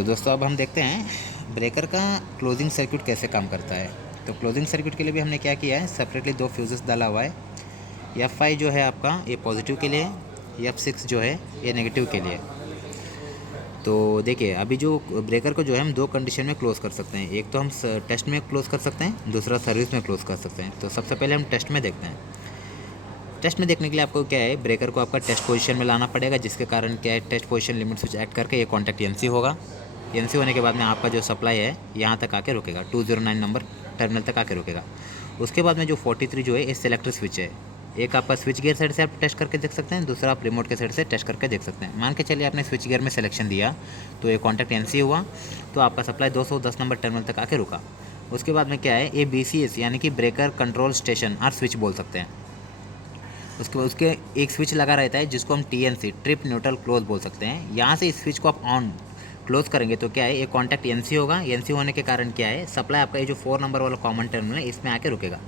तो दोस्तों अब हम देखते हैं ब्रेकर का क्लोजिंग सर्किट कैसे काम करता है। तो क्लोजिंग सर्किट के लिए भी हमने क्या किया है, सेपरेटली दो फ्यूजेस डाला हुआ है। F5 जो है आपका ये पॉजिटिव के लिए, F6 जो है ये नेगेटिव के लिए। तो देखिए अभी जो ब्रेकर को जो है हम दो कंडीशन में क्लोज़ कर सकते हैं। एक तो हम टेस्ट में क्लोज़ कर सकते हैं, दूसरा सर्विस में क्लोज़ कर सकते हैं। तो सबसे पहले हम टेस्ट में देखते हैं। टेस्ट में देखने के लिए आपको क्या है, ब्रेकर को आपका टेस्ट पोजीशन में लाना पड़ेगा, जिसके कारण क्या है test position limit switch act करके ये कॉन्टैक्ट एनसी होगा। एनसी होने के बाद में आपका जो सप्लाई है यहाँ तक आके रुकेगा, 209 नंबर टर्मिनल तक आके रुकेगा। उसके बाद में जो 43 जो है ये सिलेक्टर स्विच है। एक आपका स्विच गियर साइड से आप टेस्ट करके देख सकते हैं, दूसरा आप रिमोट के साइड से टेस्ट करके देख सकते हैं। मान के चलिए आपने स्विच गियर में सिलेक्शन दिया तो ये कॉन्टैक्ट एनसी हुआ, तो आपका सप्लाई 210 नंबर टर्मिनल तक आके रुका। उसके बाद में क्या है, ये BCS यानी कि ब्रेकर कंट्रोल स्टेशन और स्विच बोल सकते हैं। उसके एक स्विच लगा रहता है जिसको हम TNC ट्रिप न्यूट्रल क्लोज बोल सकते हैं। यहाँ से इस स्विच को आप ऑन क्लोज करेंगे तो क्या है, ये कॉन्टैक्ट NC होगा। NC होने के कारण क्या है, सप्लाई आपका ये जो 4 नंबर वाला कॉमन टर्मिनल है इसमें आके रुकेगा।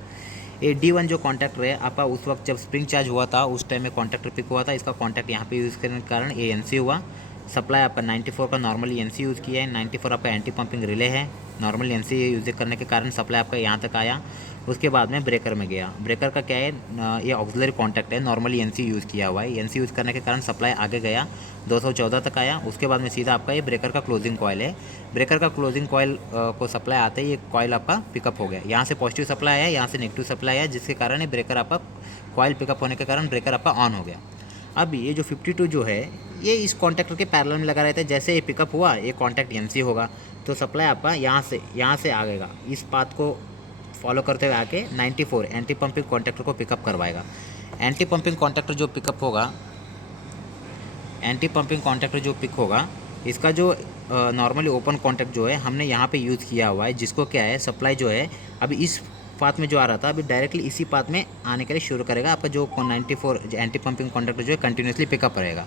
ये D1 जो कॉन्टैक्टर है आपका उस वक्त जब स्प्रिंग चार्ज हुआ था उस टाइम में कॉन्टैक्टर पिक हुआ था, इसका कॉन्टैक्ट यहाँ पे यूज़ करने के कारण ये NC हुआ। सप्लाई आपका 94 का नॉर्मली NC यूज़ किया है। 94 आपका एंटी पंपिंग रिले है, नॉर्मली NC यूज़ करने के कारण सप्लाई आपका यहाँ तक आया। उसके बाद में ब्रेकर में गया। ब्रेकर का क्या है, ये ऑक्सिलरी कॉन्टैक्ट है, नॉर्मली NC यूज़ किया हुआ है। NC यूज़ करने के कारण सप्लाई आगे गया, 214 तक आया। उसके बाद में सीधा आपका ये ब्रेकर का क्लोजिंग कॉयल है। ब्रेकर का क्लोजिंग कॉयल को सप्लाई आते ही ये कॉयल आपका पिकअप हो गया। यहाँ से पॉजिटिव सप्लाई आया, यहाँ से नेगेटिव सप्लाई आया, जिसके कारण ये ब्रेकर आपका कॉयल पिकअप होने के कारण ब्रेकर आपका ऑन हो गया। अब ये जो 52 जो है ये इस कॉन्टैक्टर के पैरेलल में लगा रहता है। जैसे ये पिकअप हुआ ये कॉन्टैक्ट NC होगा, तो सप्लाई आपका यहाँ से आएगा, इस पाथ को फॉलो करते हुए आके 94 एंटी पंपिंग कॉन्टैक्टर को पिकअप करवाएगा। एंटी पंपिंग कॉन्टैक्टर जो पिकअप होगा, एंटी पंपिंग कॉन्टैक्टर जो पिक होगा, इसका जो नॉर्मली ओपन कॉन्टैक्ट जो है हमने यहाँ पे यूज़ किया हुआ है, जिसको क्या है सप्लाई जो है अभी इस पाथ में जो आ रहा था अभी डायरेक्टली इसी पाथ में आने के लिए शुरू करेगा। आपका जो 94 एंटी पंपिंग कॉन्टैक्ट जो है कंटिन्यूसली पिकअप रहेगा।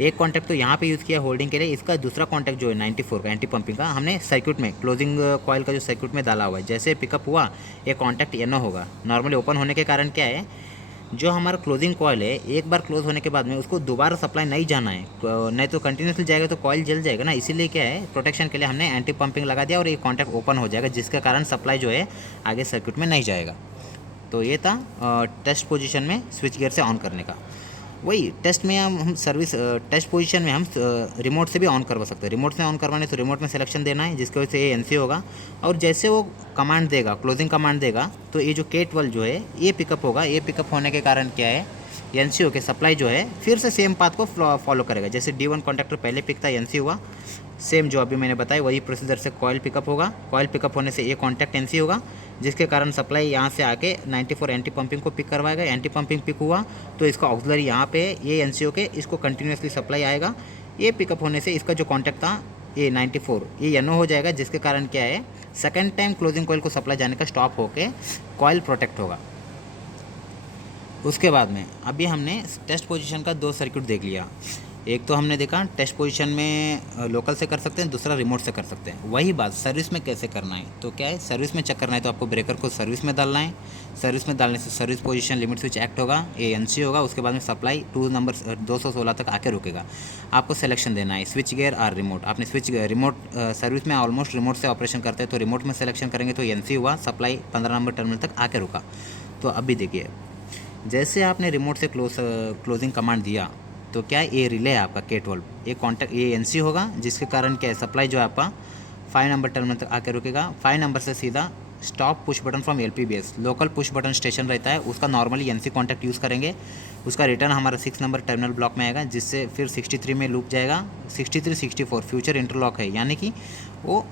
एक कॉन्टैक्ट तो यहाँ पे यूज़ किया होल्डिंग के लिए, इसका दूसरा कॉन्टैक्ट जो है 94 का एंटी पंपिंग का हमने सर्किट में क्लोजिंग कॉयल का जो सर्किट में डाला हुआ है। जैसे पिकअप हुआ ये कॉन्टैक्ट NO होगा। नॉर्मली ओपन होने के कारण क्या है, जो हमारा क्लोजिंग कॉयल है एक बार क्लोज होने के बाद में उसको दोबारा सप्लाई नहीं जाना है, नहीं तो कंटिन्यूसली जाएगा तो कॉयल जल जाएगा ना। इसीलिए क्या है, प्रोटेक्शन के लिए हमने एंटी पंपिंग लगा दिया और ये कॉन्टैक्ट ओपन हो जाएगा, जिसके कारण सप्लाई जो है आगे सर्किट में नहीं जाएगा। तो ये था टेस्ट पोजीशन में स्विच गियर से ऑन करने का। वही टेस्ट में हम सर्विस टेस्ट पोजीशन में हम रिमोट से भी ऑन करवा सकते हैं। रिमोट से ऑन करवाने तो रिमोट में सिलेक्शन देना है, जिसकी वजह से ये NC होगा। और जैसे वो कमांड देगा, क्लोजिंग कमांड देगा, तो ये जो K12 जो है ये पिकअप होगा। ये पिकअप होने के कारण क्या है, NC होकर सप्लाई जो है फिर से सेम पाथ को फॉलो करेगा। जैसे D1 कॉन्टैक्टर पहले पिक था, NC हुआ, सेम जो अभी मैंने बताया वही प्रोसीजर से कॉयल पिकअप होगा। कॉयल पिकअप होने से ये कॉन्टैक्ट NC होगा, जिसके कारण सप्लाई यहाँ से आके 94 एंटी पंपिंग को पिक करवाएगा। एंटी पंपिंग पिक हुआ तो इसका ऑक्सिलरी यहाँ पे ये NC होके इसको कंटिन्यूसली सप्लाई आएगा। ये पिकअप होने से इसका जो कॉन्टैक्ट था ये 94 ये NO हो जाएगा, जिसके कारण क्या है सेकेंड टाइम क्लोजिंग कॉयल को सप्लाई जाने का स्टॉप होके कॉयल प्रोटेक्ट होगा। उसके बाद में अभी हमने टेस्ट पोजीशन का दो सर्किट देख लिया। एक तो हमने देखा टेस्ट पोजीशन में लोकल से कर सकते हैं, दूसरा रिमोट से कर सकते हैं। वही बात सर्विस में कैसे करना है, तो क्या है सर्विस में चेक करना है तो आपको ब्रेकर को सर्विस में डालना है। सर्विस में डालने से service position limit switch act होगा, ये NC होगा। उसके बाद में सप्लाई 2 नंबर 216 तक आके रुकेगा। आपको सिलेक्शन देना है स्विच गियर और रिमोट। आपने स्विच रिमोट सर्विस में ऑलमोस्ट रिमोट से ऑपरेशन करते हैं, तो रिमोट में सिलेक्शन करेंगे तो NC हुआ, सप्लाई 15 नंबर टर्मिनल तक आके रुका। तो अभी देखिए जैसे आपने रिमोट से क्लोजिंग कमांड दिया तो क्या ये रिले है आपका K12, ये कॉन्टैक्ट ये NC होगा, जिसके कारण क्या है सप्लाई जो है आपका 5 नंबर टर्मिनल तक आके रुकेगा। 5 नंबर से सीधा stop push button from LPBS local push button station रहता है, उसका नॉर्मली NC कॉन्टैक्ट यूज़ करेंगे। उसका रिटर्न हमारा 6 नंबर टर्मिनल ब्लॉक में आएगा, जिससे फिर 63 में लूप जाएगा। 63 64 फ्यूचर इंटरलॉक है, यानी कि वो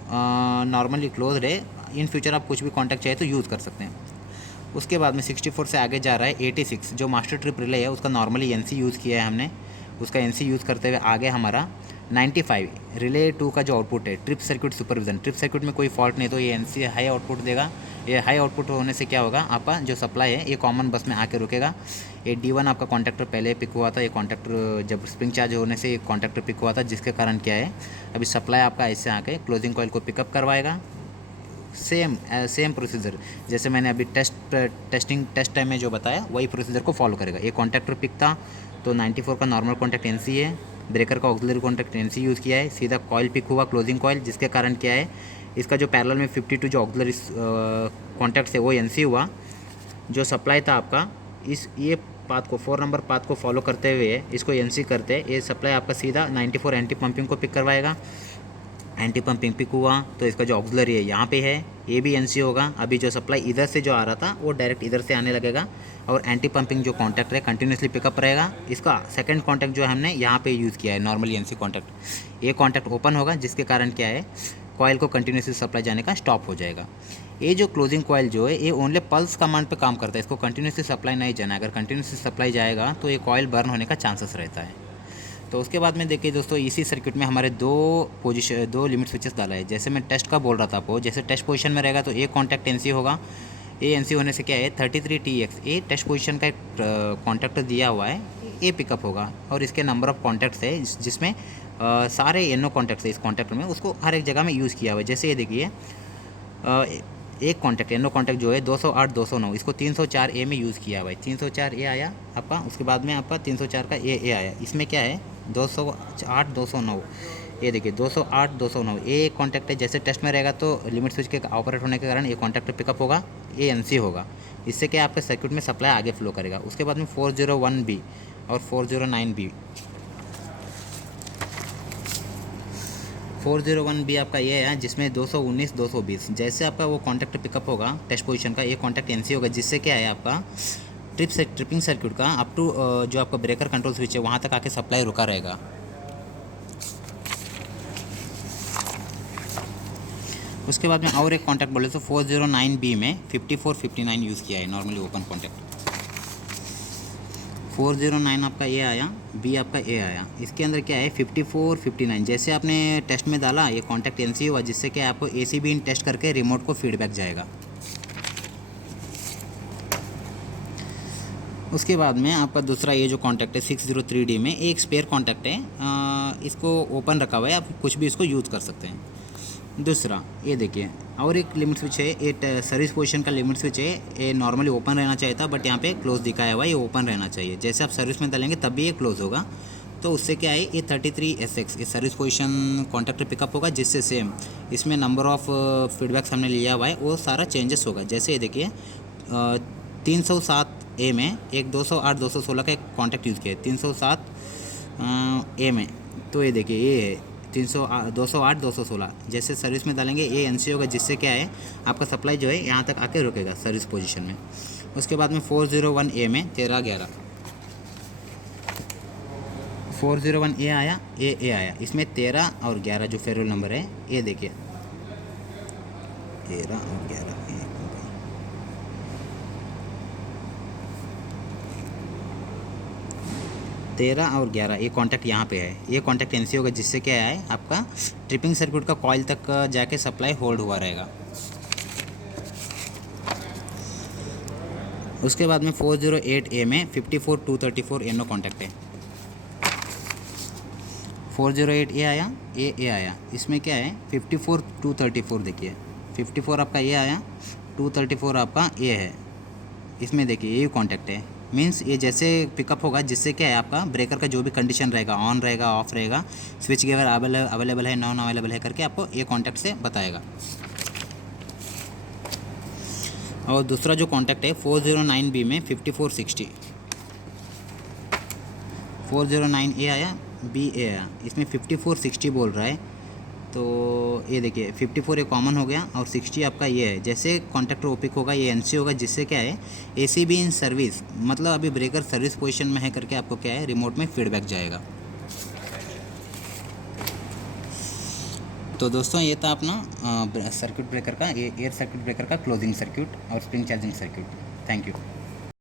नॉर्मली क्लोज रहे। इन फ्यूचर आप कुछ भी कॉन्टैक्ट चाहिए तो यूज़ कर सकते हैं। उसके बाद में 64 से आगे जा रहा है 86 जो मास्टर ट्रिप रिले है, उसका नॉर्मली NC यूज़ किया है हमने। उसका NC यूज़ करते हुए आगे हमारा 95 रिले 2 का जो आउटपुट है trip circuit supervision. Trip circuit में कोई फॉल्ट नहीं तो ये NC हाई आउटपुट देगा। ये हाई आउटपुट होने से क्या होगा, आपका जो सप्लाई है ये कॉमन बस में आके रुकेगा। ये D1 आपका कॉन्टैक्टर पहले पिक हुआ था, ये कॉन्टैक्टर जब स्प्रिंग चार्ज होने से ये कॉन्टैक्टर पिक हुआ था, जिसके कारण क्या है अभी सप्लाई आपका ऐसे आके क्लोजिंग कॉयल को पिकअप करवाएगा। सेम प्रोसीजर जैसे मैंने अभी टेस्ट टाइम में जो बताया वही प्रोसीजर को फॉलो करेगा। ये कॉन्टैक्टर पिक था तो 94 का नॉर्मल कॉन्टैक्ट NC है, ब्रेकर का ऑक्सिलरी कॉन्टैक्ट NC यूज़ किया है, सीधा कॉइल पिक हुआ क्लोजिंग कॉइल, जिसके कारण क्या है इसका जो पैरेलल में 52 जो ऑक्सिलरी कॉन्टैक्ट है वो NC हुआ। जो सप्लाई था आपका इस ये पाथ को 4 नंबर पाथ को फॉलो करते हुए इसको NC करते ये सप्लाई आपका सीधा 94 एंटी पंपिंग को पिक करवाएगा। एंटी पंपिंग पिक हुआ तो इसका जो ऑक्सिलरी है यहाँ पे है, ये भी NC होगा। अभी जो सप्लाई इधर से जो आ रहा था वो डायरेक्ट इधर से आने लगेगा और एंटी पंपिंग जो कॉन्टैक्ट है कंटिन्यूसली पिकअप रहेगा। इसका सेकंड कॉन्टैक्ट जो हमने यहाँ पे यूज़ किया है नॉर्मली NC कॉन्टैक्ट, ये कॉन्टैक्ट ओपन होगा, जिसके कारण क्या है कॉइल को कंटिन्यूसली सप्लाई जाने का स्टॉप हो जाएगा। ये जो क्लोजिंग कॉइल जो है ये ओनली पल्स कमांड पे काम करता है, इसको कंटिन्यूसली सप्लाई नहीं जाना है। अगर कंटिन्यूसली सप्लाई जाएगा तो ये कॉइल बर्न होने का चांसेस रहता है। तो उसके बाद में देखिए दोस्तों, इसी सर्किट में हमारे दो लिमिट स्विचेस डाला है। जैसे मैं टेस्ट का बोल रहा था आपको, जैसे टेस्ट पोजीशन में रहेगा तो एक कॉन्टैक्ट NC होगा। ये NC होने से क्या है 33TX ये टेस्ट पोजीशन का एक कॉन्टैक्ट दिया हुआ है, ये पिकअप होगा। और इसके नंबर ऑफ़ कॉन्टैक्ट्स है जिसमें सारे NO कॉन्टैक्ट्स है इस कॉन्टैक्ट में, उसको हर एक जगह में यूज़ किया हुआ है। जैसे ये देखिए एक कॉन्टैक्ट NO कॉन्टैक्ट जो है 208 209 इसको 304A में यूज़ किया हुआ है। 304A आया आपका, उसके बाद में आपका 304 का A आया। इसमें क्या है 208 209, ये देखिए 208 209 ये कॉन्टैक्ट है। जैसे टेस्ट में रहेगा तो लिमिट स्विच के ऑपरेट होने के कारण ये कॉन्टैक्ट पिकअप होगा, ये NC होगा। इससे क्या आपके सर्किट में सप्लाई आगे फ्लो करेगा। उसके बाद में 401B और 409B 401B आपका ये है जिसमें 219 220 जैसे आपका वो कॉन्टैक्ट पिकअप होगा टेस्ट पोजीशन का, ये कॉन्टैक्ट NC होगा। जिससे क्या है आपका ट्रिपिंग सर्किट का अप टू जो आपका ब्रेकर कंट्रोल स्विच है वहाँ तक आके सप्लाई रुका रहेगा। उसके बाद में और एक कॉन्टैक्ट बोले तो 409B में 5459 यूज़ किया है नॉर्मली ओपन कॉन्टैक्ट। 409 आपका ये आया, B आपका A आया। इसके अंदर क्या है 5459 जैसे आपने टेस्ट में डाला ये कॉन्टैक्ट NC हुआ, जिससे क्या आपको AC भी इन टेस्ट करके रिमोट को फीडबैक जाएगा। उसके बाद में आपका दूसरा ये जो कॉन्टैक्ट है 603D में एक स्पेयर कॉन्टैक्ट है, इसको ओपन रखा हुआ है, आप कुछ भी इसको यूज़ कर सकते हैं। दूसरा ये देखिए और एक लिमिट स्विच है, ये सर्विस पोजीशन का लिमिट स्विच है। ये नॉर्मली ओपन रहना चाहिए था बट यहाँ पे क्लोज दिखाया हुआ है, ये ओपन रहना चाहिए। जैसे आप सर्विस में डालेंगे तब भी ये क्लोज होगा। तो उससे क्या है ये 33SX ये सर्विस पोजीशन कॉन्टैक्ट पिकअप होगा, जिससे सेम इसमें नंबर ऑफ़ फीडबैक्स हमने लिया हुआ है वो सारा चेंजेस होगा। जैसे ये देखिए 307A में एक 208 216 का एक कॉन्टैक्ट यूज़ किया है 307A में। तो ये देखिए ये है 208 216 जैसे सर्विस में डालेंगे ये NC होगा, जिससे क्या है आपका सप्लाई जो है यहाँ तक आके रुकेगा सर्विस पोजीशन में। उसके बाद में 401A में 1311 401A आया, A आया। इसमें 13 और 11 जो फेरल नंबर है ये देखिए 13 और 11 13 और 11 ये कॉन्टैक्ट यहाँ पे है, ये कॉन्टैक्ट NC होगा, जिससे क्या है आपका ट्रिपिंग सर्किट का कॉइल तक जाके सप्लाई होल्ड हुआ रहेगा। उसके बाद में 408A में 54 234 NO कॉन्टैक्ट है। 408A आया, A आया। इसमें क्या है 54 234 देखिए 54 आपका ये आया, 234 आपका ये है। इसमें देखिए ये कॉन्टैक्ट है, मीन्स ये जैसे पिकअप होगा, जिससे क्या है आपका ब्रेकर का जो भी कंडीशन रहेगा ऑन रहेगा ऑफ रहेगा, स्विच गिवर अवेलेबल है नॉन अवेलेबल है करके आपको ये कॉन्टैक्ट से बताएगा। और दूसरा जो कॉन्टैक्ट है 409B में 5460 409A आया, B आया। इसमें 5460 बोल रहा है। तो ये देखिए 54 एक कॉमन हो गया और 60 आपका ये है। जैसे कॉन्टैक्टर ओपिक होगा ये NC होगा, जिससे क्या है AC भी इन सर्विस, मतलब अभी ब्रेकर सर्विस पोजीशन में है करके आपको क्या है रिमोट में फीडबैक जाएगा। तो दोस्तों ये था अपना सर्किट ब्रेकर का, ये एयर सर्किट ब्रेकर का क्लोजिंग सर्किट और spring charging circuit. Thank you.